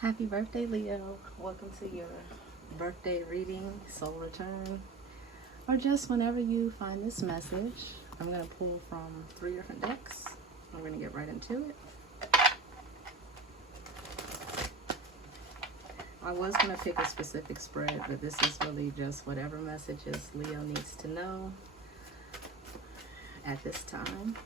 Happy birthday, Leo. Welcome to your birthday reading, soul return, or just whenever you find this message. I'm going to pull from 3 different decks. We're going to get right into it. I was going to pick a specific spread, but this is really just whatever messages Leo needs to know at this time.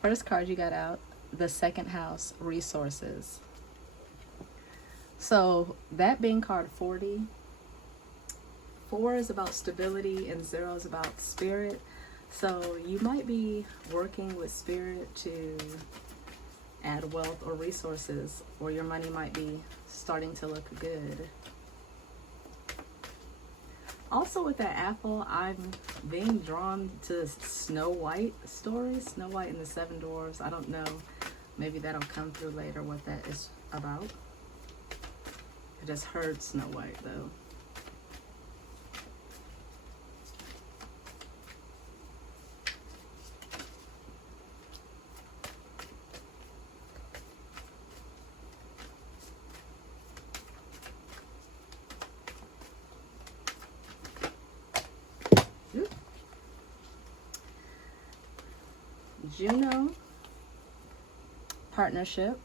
First card you got out, the second house, resources. So that being card 40, 4 is about stability and 0 is about spirit. So you might be working with spirit to add wealth or resources, or your money might be starting to look good. Also with that apple, I'm being drawn to Snow White stories. Snow White and the Seven Dwarfs. I don't know. Maybe that'll come through later what that is about. I just heard Snow White though. Juno, partnership,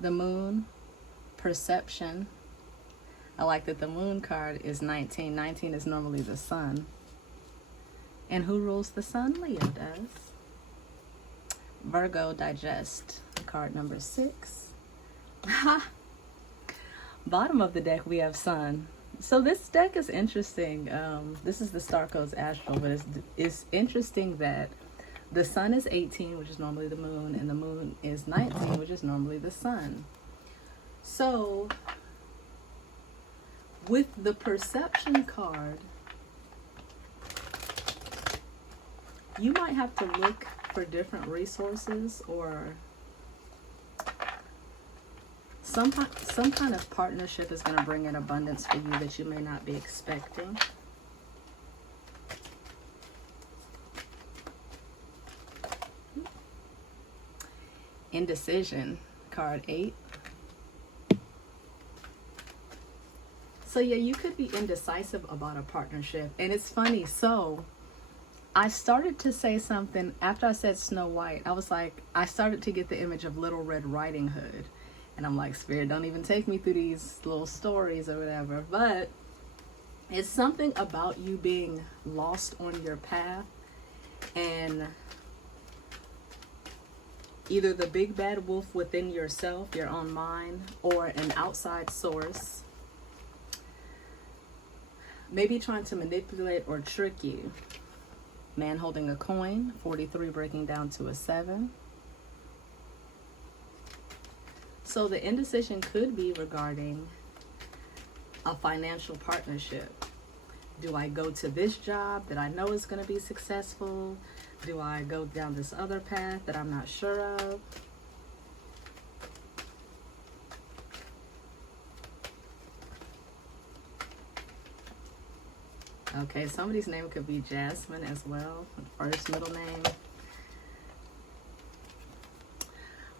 the moon, perception. I like that the moon card is 19. 19 is normally the sun. And who rules the sun? Leo does. Virgo, digest, card number 6. Bottom of the deck, we have sun. So this deck is interesting. This is the Star Codes Astral, but it's interesting that the sun is 18, which is normally the moon, and the moon is 19, which is normally the sun. So with the perception card, you might have to look for different resources or some kind of partnership is going to bring in abundance for you that you may not be expecting. Indecision, card 8. So yeah, you could be indecisive about a partnership. And it's funny. So I started to say something after I said Snow White. I was like, I started to get the image of Little Red Riding Hood. And I'm like, Spirit, don't even take me through these little stories or whatever. But it's something about you being lost on your path and either the big bad wolf within yourself, your own mind, or an outside source maybe trying to manipulate or trick you. Man holding a coin, 43 breaking down to a 7. So the indecision could be regarding a financial partnership. Do I go to this job that I know is going to be successful? Do I go down this other path that I'm not sure of? Okay, somebody's name could be Jasmine as well, first, middle name.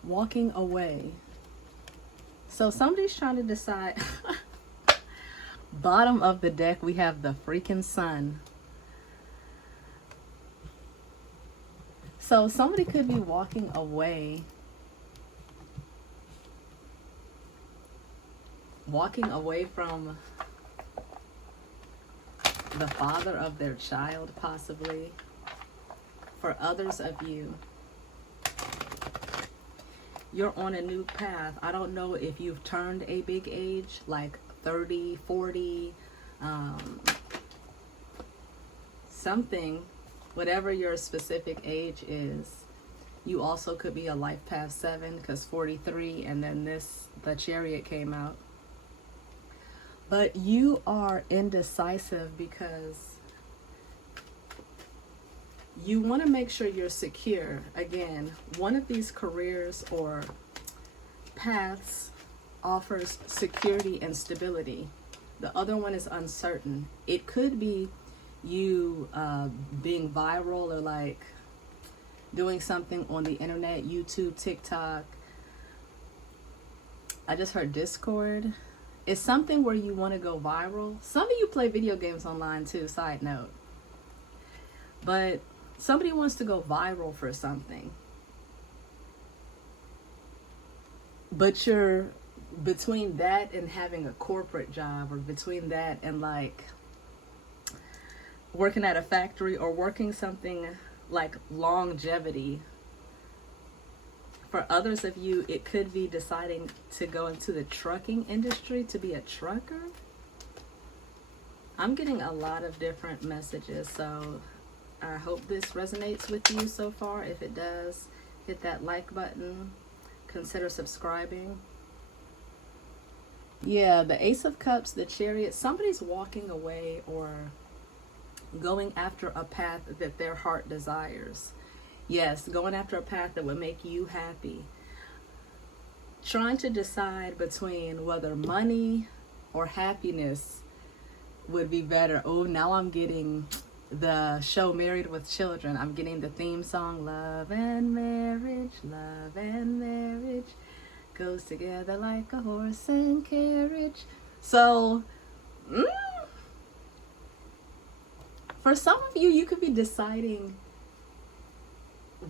Walking away. So somebody's trying to decide. Bottom of the deck, we have the freaking sun. So somebody could be walking away. Walking away from the father of their child, possibly. For others of you, you're on a new path. I don't know if you've turned a big age, like 30, 40, something, whatever your specific age is. You also could be a life path 7 because 43, and then the Chariot came out. But you are indecisive because you want to make sure you're secure. Again, one of these careers or paths offers security and stability. The other one is uncertain. It could be you being viral or like doing something on the internet, YouTube, TikTok. I just heard Discord. It's something where you want to go viral. Some of you play video games online too, side note. But somebody wants to go viral for something. But you're between that and having a corporate job, or between that and like working at a factory or working something like longevity. For others of you, it could be deciding to go into the trucking industry, to be a trucker. I'm getting a lot of different messages, so I hope this resonates with you so far. If it does, hit that like button. Consider subscribing. Yeah, the Ace of Cups, the Chariot, somebody's walking away or going after a path that their heart desires. Yes, going after a path that would make you happy. Trying to decide between whether money or happiness would be better. Oh, now I'm getting the show Married with Children. I'm getting the theme song, love and marriage goes together like a horse and carriage. So, for some of you, you could be deciding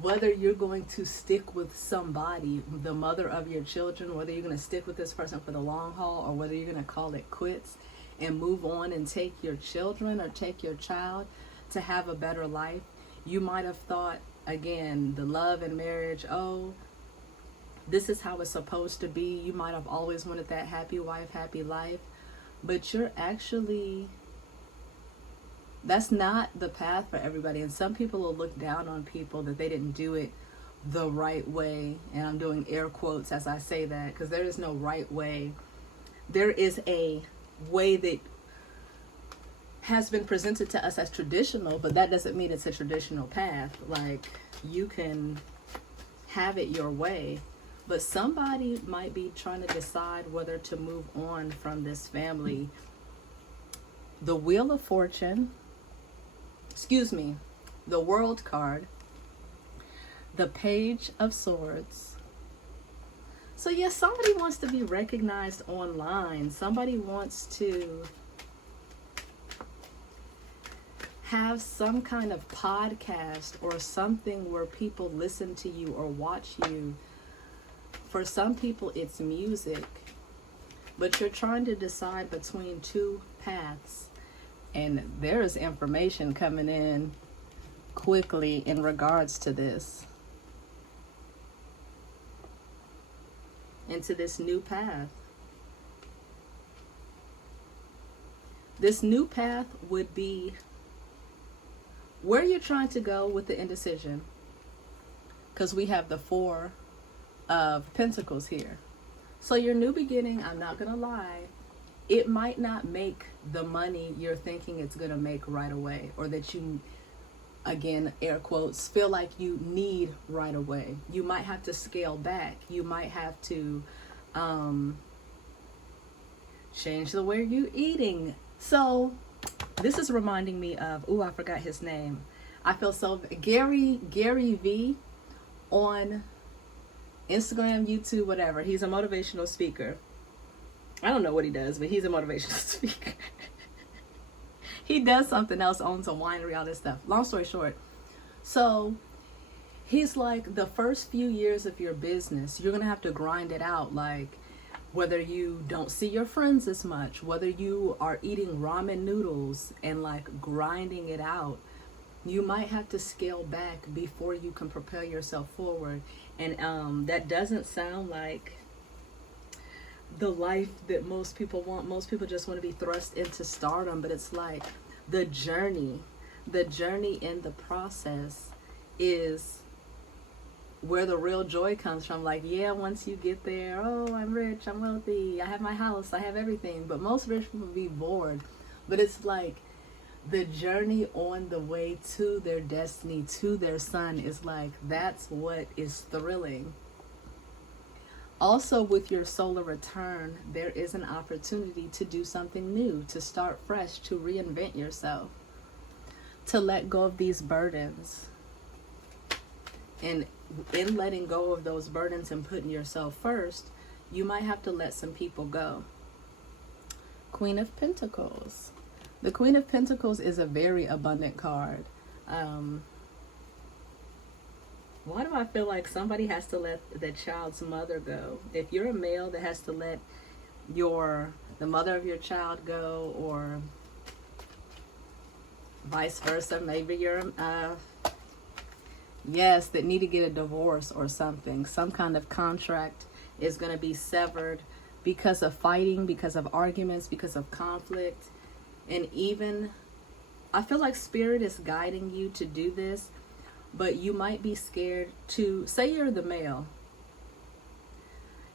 whether you're going to stick with somebody, the mother of your children, whether you're going to stick with this person for the long haul, or whether you're going to call it quits and move on and take your children or take your child to have a better life. You might have thought, again, the love and marriage, oh, this is how it's supposed to be. You might have always wanted that happy wife, happy life, but you're actually, that's not the path for everybody. And some people will look down on people that they didn't do it the right way. And I'm doing air quotes as I say that, because there is no right way. There is a way that has been presented to us as traditional, but that doesn't mean it's a traditional path. Like, you can have it your way, but somebody might be trying to decide whether to move on from this family. The Wheel of Fortune, the World card, the Page of Swords. So yes, somebody wants to be recognized online. Somebody wants to have some kind of podcast or something where people listen to you or watch you. For some people, it's music, but you're trying to decide between two paths. And there is information coming in quickly in regards to this, into this new path. This new path would be where you're trying to go with the indecision, because we have the Four of Pentacles here. So your new beginning, I'm not gonna lie, it might not make the money you're thinking it's gonna make right away, or that you, again, air quotes, feel like you need right away. You might have to scale back. You might have to change the way you're eating. So this is reminding me of, I forgot his name. I feel so, Gary V on Instagram, YouTube, whatever. He's a motivational speaker. I don't know what he does, but he's a motivational speaker. He does something else, owns a winery, all this stuff. Long story short. So he's like, the first few years of your business, you're going to have to grind it out. Like, whether you don't see your friends as much, whether you are eating ramen noodles and like grinding it out, you might have to scale back before you can propel yourself forward. And that doesn't sound like the life that most people want. Most people just want to be thrust into stardom, but it's like the journey in the process is where the real joy comes from. Like, yeah, once you get there, oh, I'm rich, I'm wealthy, I have my house, I have everything. But most rich people be bored. But it's like the journey on the way to their destiny, to their sun, is like, that's what is thrilling. Also, with your solar return, there is an opportunity to do something new, to start fresh, to reinvent yourself, to let go of these burdens. And in letting go of those burdens and putting yourself first, you might have to let some people go. Queen of Pentacles. The Queen of Pentacles is a very abundant card. Why do I feel like somebody has to let the child's mother go? If you're a male that has to let the mother of your child go, or vice versa, maybe you're yes, that need to get a divorce or something. Some kind of contract is going to be severed because of fighting, because of arguments, because of conflict. And even, I feel like Spirit is guiding you to do this, but you might be scared to, say you're the male,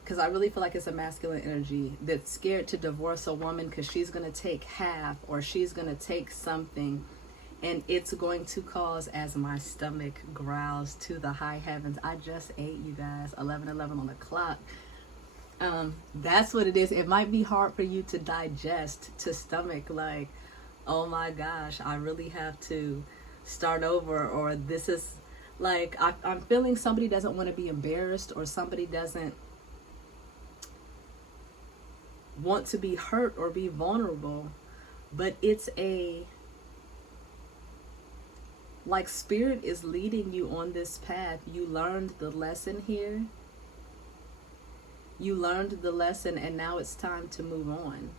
because I really feel like it's a masculine energy that's scared to divorce a woman because she's going to take half, or she's going to take something, and it's going to cause, as my stomach growls to the high heavens. I just ate, you guys, 11:11 on the clock. That's what it is. It might be hard for you to digest, to stomach, like, oh my gosh, I really have to start over, or this is like, I'm feeling somebody doesn't want to be embarrassed, or somebody doesn't want to be hurt or be vulnerable, but it's like Spirit is leading you on this path. You learned the lesson here. You learned the lesson, and now it's time to move on.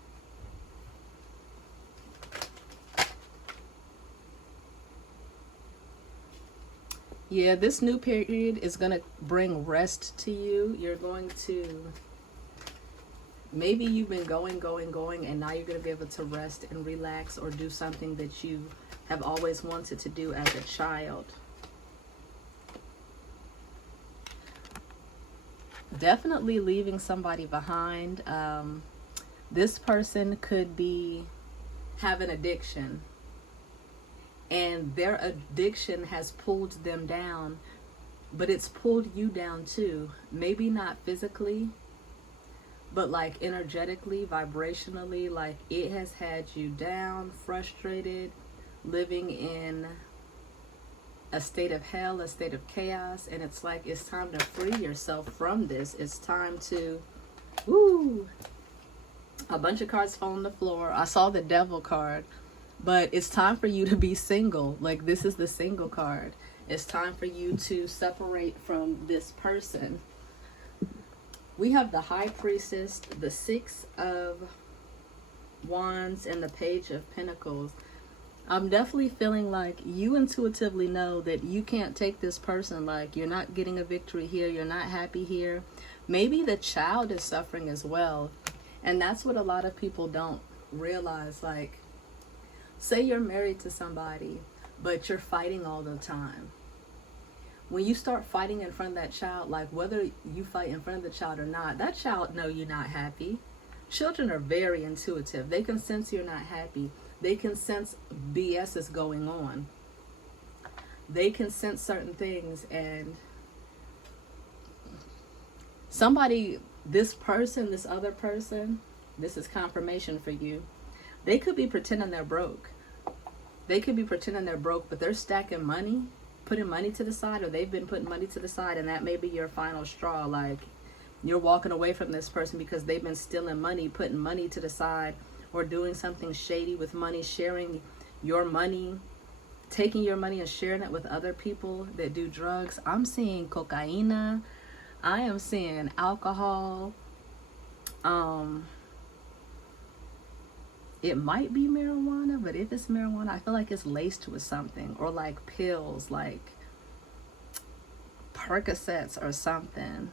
Yeah, this new period is going to bring rest to you. You're going to, maybe you've been going, and now you're going to be able to rest and relax, or do something that you have always wanted to do as a child. Definitely leaving somebody behind. This person could have an addiction, and their addiction has pulled them down, but it's pulled you down too. Maybe not physically, but like energetically, vibrationally, like it has had you down, frustrated, living in a state of hell, a state of chaos, and it's like it's time to free yourself from this. It's time to, a bunch of cards fall on the floor. I saw the Devil card, but it's time for you to be single. Like, this is the single card. It's time for you to separate from this person. We have the High Priestess, the Six of Wands, and the Page of Pentacles. I'm definitely feeling like you intuitively know that you can't take this person. Like, you're not getting a victory here. You're not happy here. Maybe the child is suffering as well. And that's what a lot of people don't realize. Like, say you're married to somebody, but you're fighting all the time. When you start fighting in front of that child, like whether you fight in front of the child or not, that child know you're not happy. Children are very intuitive. They can sense you're not happy. They can sense BS is going on. They can sense certain things, and somebody, this person, this other person, this is confirmation for you. They could be pretending they're broke. They could be pretending they're broke, but they're stacking money, putting money to the side, or they've been putting money to the side, and that may be your final straw. Like, you're walking away from this person because they've been stealing money, putting money to the side, or doing something shady with money, sharing your money, taking your money and sharing it with other people that do drugs. I'm seeing cocaine. I am seeing alcohol. It might be marijuana, but if it's marijuana, I feel like it's laced with something, or like pills, like Percocets or something.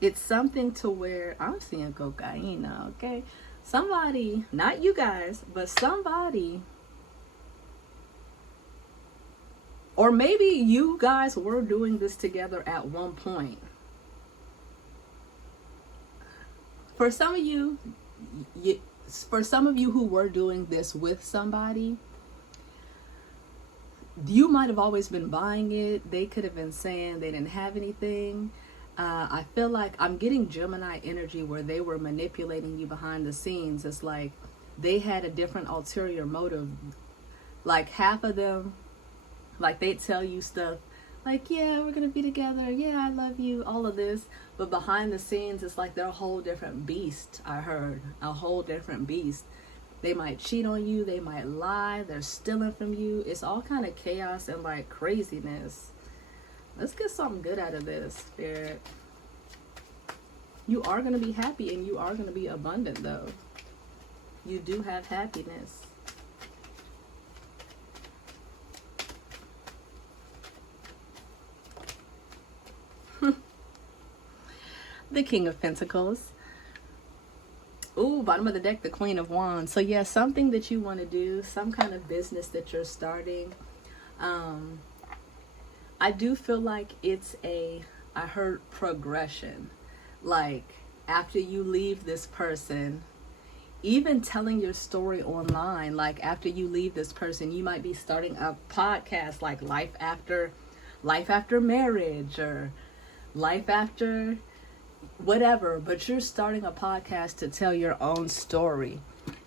It's something to where I'm seeing cocaine, okay? Somebody, not you guys, but somebody, or maybe you guys were doing this together at one point. For some of you, who were doing this with somebody, you might have always been buying it. They could have been saying they didn't have anything. I feel like I'm getting Gemini energy where they were manipulating you behind the scenes. It's like they had a different ulterior motive. Like half of them, like they'd tell you stuff like, yeah, we're gonna be together, yeah, I love you, all of this, but behind the scenes it's like they're a whole different beast. I heard a whole different beast. They might cheat on you, they might lie, they're stealing from you. It's all kind of chaos and like craziness. Let's get something good out of this, Spirit. You are going to be happy and you are going to be abundant, though. You do have happiness. The King of Pentacles. Ooh, bottom of the deck, the Queen of Wands. So yeah, something that you want to do, some kind of business that you're starting. I do feel like it's I heard progression. Like after you leave this person, even telling your story online, like after you leave this person, you might be starting a podcast like life after marriage or life after whatever, but you're starting a podcast to tell your own story,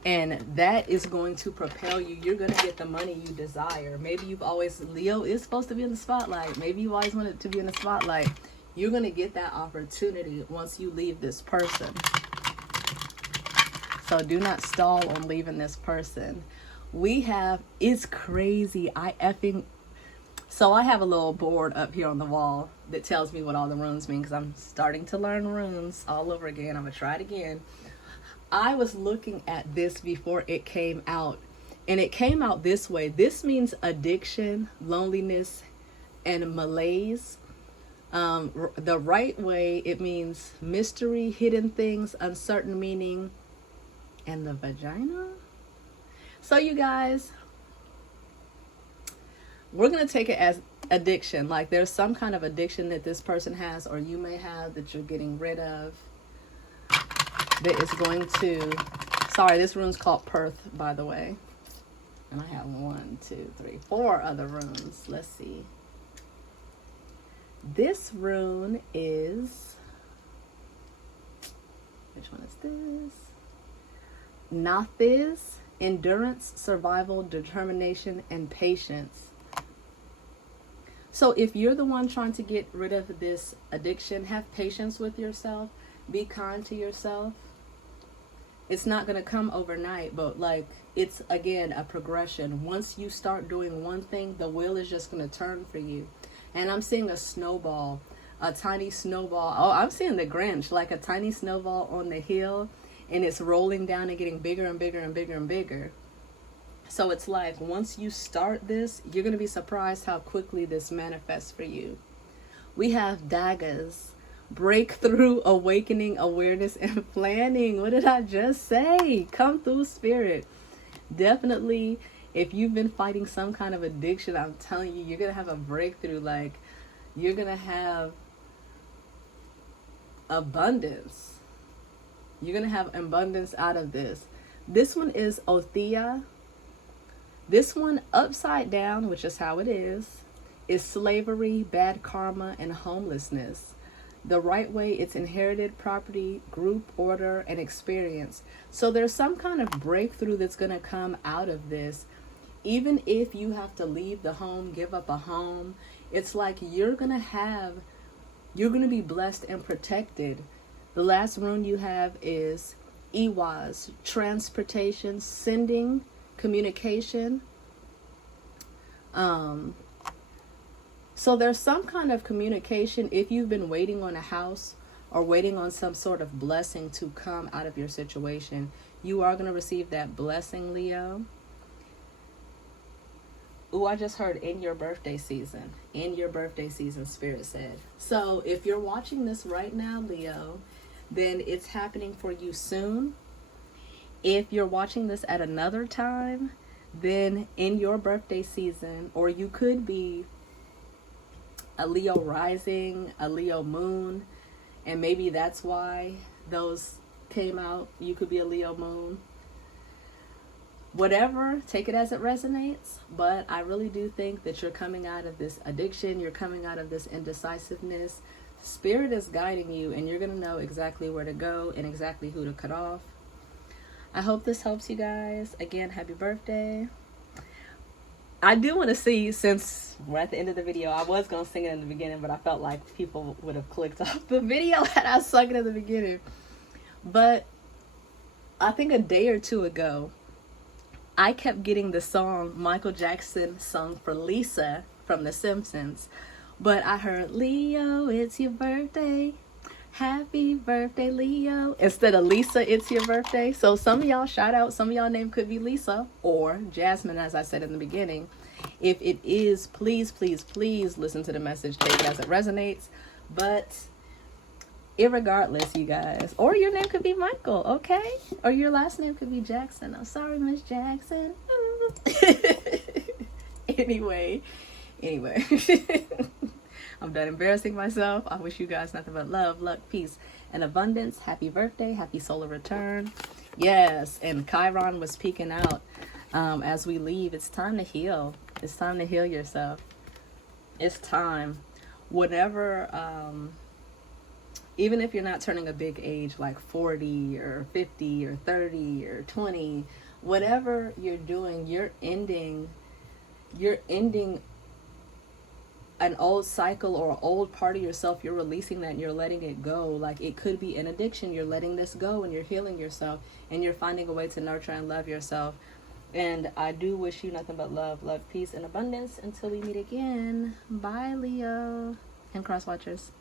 and that is going to propel you. You're going to get the money you desire. Maybe you've always, Leo is supposed to be in the spotlight, maybe you always wanted to be in the spotlight. You're going to get that opportunity once you leave this person. So do not stall on leaving this person. It's crazy. So I have a little board up here on the wall that tells me what all the runes mean, because I'm starting to learn runes all over again. I'm going to try it again. I was looking at this before it came out, and it came out this way. This means addiction, loneliness, and malaise. The right way, it means mystery, hidden things, uncertain meaning, and the vagina. So you guys, we're going to take it as addiction. Like there's some kind of addiction that this person has, or you may have, that you're getting rid of, that is going to, sorry, this rune's called Perth, by the way. And I have 1, 2, 3, 4 other runes. Let's see. This rune is, which one is this? Nathiz, endurance, survival, determination, and patience. So if you're the one trying to get rid of this addiction, have patience with yourself. Be kind to yourself. It's not going to come overnight, but like it's, again, a progression. Once you start doing one thing, the wheel is just going to turn for you. And I'm seeing a snowball, a tiny snowball. Oh, I'm seeing the Grinch, like a tiny snowball on the hill, and it's rolling down and getting bigger and bigger and bigger and bigger. So it's like once you start this, you're going to be surprised how quickly this manifests for you. We have daggers, breakthrough, awakening, awareness, and planning. What did I just say? Come through, Spirit. Definitely, if you've been fighting some kind of addiction, I'm telling you, you're going to have a breakthrough. Like you're going to have abundance. You're going to have abundance out of this. This one is Othea. This one, upside down, which is how it is slavery, bad karma, and homelessness. The right way, it's inherited property, group order, and experience. So there's some kind of breakthrough that's going to come out of this. Even if you have to leave the home, give up a home, it's like you're going to be blessed and protected. The last rune you have is Iwaz, transportation, sending, communication. So there's some kind of communication. If you've been waiting on a house or waiting on some sort of blessing to come out of your situation, you are going to receive that blessing, Leo. Ooh, I just heard in your birthday season. In your birthday season, Spirit said. So if you're watching this right now, Leo, then it's happening for you soon. If you're watching this at another time, then in your birthday season, or you could be a Leo rising, a Leo moon, and maybe that's why those came out. You could be a Leo moon. Whatever, take it as it resonates, but I really do think that you're coming out of this addiction, you're coming out of this indecisiveness. Spirit is guiding you, and you're going to know exactly where to go and exactly who to cut off. I hope this helps you guys. Again, happy birthday. I do want to see, since we're at the end of the video, I was going to sing it in the beginning, but I felt like people would have clicked off the video had I sung it in the beginning. But I think a day or two ago, I kept getting the song Michael Jackson sung for Lisa from The Simpsons. But I heard, Leo, it's your birthday. Happy birthday, Leo. Instead of Lisa, it's your birthday. So some of y'all shout out, some of y'all name could be Lisa or Jasmine, as I said in the beginning. If it is, please, please, please listen to the message, take it as it resonates. But irregardless, you guys, or your name could be Michael, okay? Or your last name could be Jackson. I'm sorry, Miss Jackson. Anyway. I'm done embarrassing myself. I wish you guys nothing but love, luck, peace, and abundance. Happy birthday. Happy solar return. Yes, and Chiron was peeking out as we leave. It's time to heal. It's time to heal yourself. It's time. Whenever, even if you're not turning a big age like 40 or 50 or 30 or 20, whatever you're doing, you're ending an old cycle or an old part of yourself. You're releasing that and you're letting it go. Like, it could be an addiction. You're letting this go and you're healing yourself and you're finding a way to nurture and love yourself. And I do wish you nothing but love, peace, and abundance until we meet again. Bye, Leo and cross watchers.